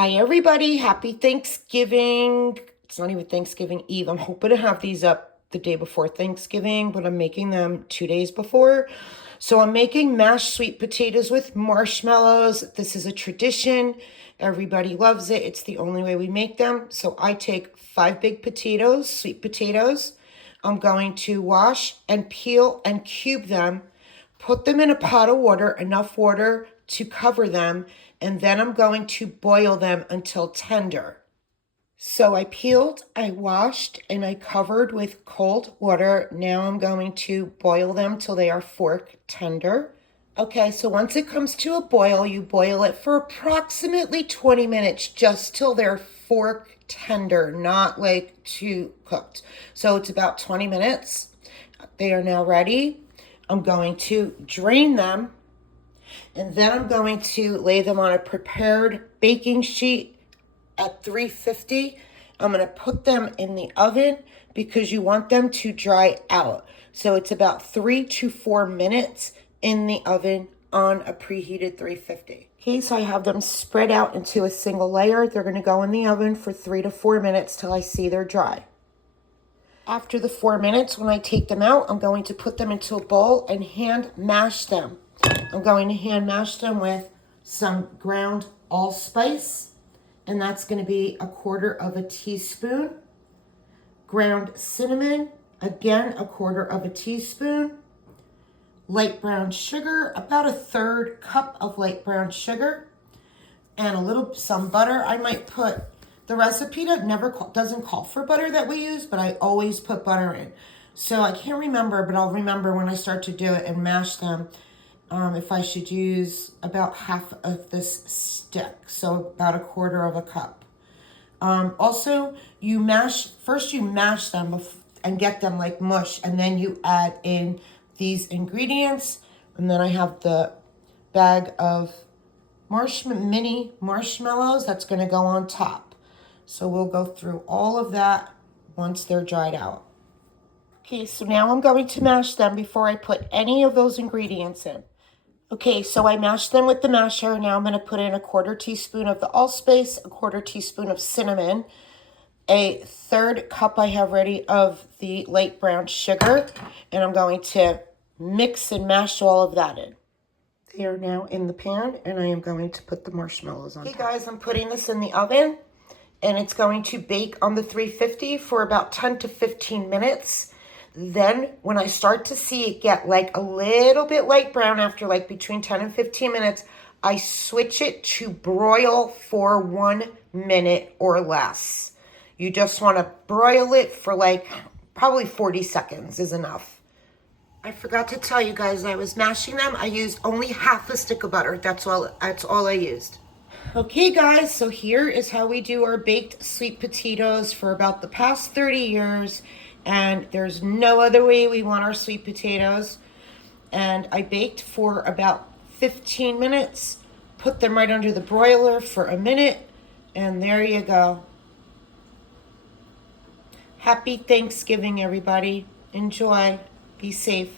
Hi, everybody. Happy Thanksgiving. It's not even Thanksgiving Eve. I'm hoping to have these up the day before Thanksgiving, but I'm making them 2 days before. So I'm making mashed sweet potatoes with marshmallows. This is a tradition. Everybody loves it. It's the only way we make them. So I take 5 big potatoes, sweet potatoes. I'm going to wash and peel and cube them, put them in a pot of water, enough water to cover them, and then I'm going to boil them until tender. So I peeled, I washed, and I covered with cold water. Now I'm going to boil them till they are fork tender. Okay, so once it comes to a boil, you boil it for approximately 20 minutes, just till they're fork tender, not like too cooked. So it's about 20 minutes. They are now ready. I'm going to drain them, and then I'm going to lay them on a prepared baking sheet at 350. I'm going to put them in the oven because you want them to dry out. So it's about 3 to 4 minutes in the oven on a preheated 350. Okay, so I have them spread out into a single layer. They're going to go in the oven for 3 to 4 minutes till I see they're dry. After the 4 minutes, when I take them out, I'm going to put them into a bowl and hand mash them. I'm going to hand mash them with some ground allspice, and that's going to be 1/4 teaspoon. Ground cinnamon, again 1/4 teaspoon. Light brown sugar, about 1/3 cup of light brown sugar, and some butter. I might put, the recipe doesn't call for butter that we use, but I always put butter in. So I can't remember, but I'll remember when I start to do it and mash them, if I should use about half of this stick, so about 1/4 cup. Also, you mash them and get them like mush, and then you add in these ingredients. And then I have the bag of mini marshmallows that's going to go on top. So we'll go through all of that once they're dried out. Okay, so now I'm going to mash them before I put any of those ingredients in. Okay, so I mashed them with the masher. Now I'm going to put in 1/4 teaspoon of the allspice, 1/4 teaspoon of cinnamon, 1/3 cup I have ready of the light brown sugar, and I'm going to mix and mash all of that in. They are now in the pan, and I am going to put the marshmallows on top. Okay, guys, I'm putting this in the oven, and it's going to bake on the 350 for about 10 to 15 minutes. Then when I start to see it get like a little bit light brown after like between 10 and 15 minutes, I switch it to broil for 1 minute or less. You just want to broil it for like probably 40 seconds is enough. I forgot to tell you guys, I was mashing them. I used only half a stick of butter. That's all I used. Okay, guys, so here is how we do our baked sweet potatoes for about the past 30 years. And there's no other way we want our sweet potatoes. And I baked for about 15 minutes, put them right under the broiler for a minute, and there you go. Happy Thanksgiving, everybody. Enjoy. Be safe.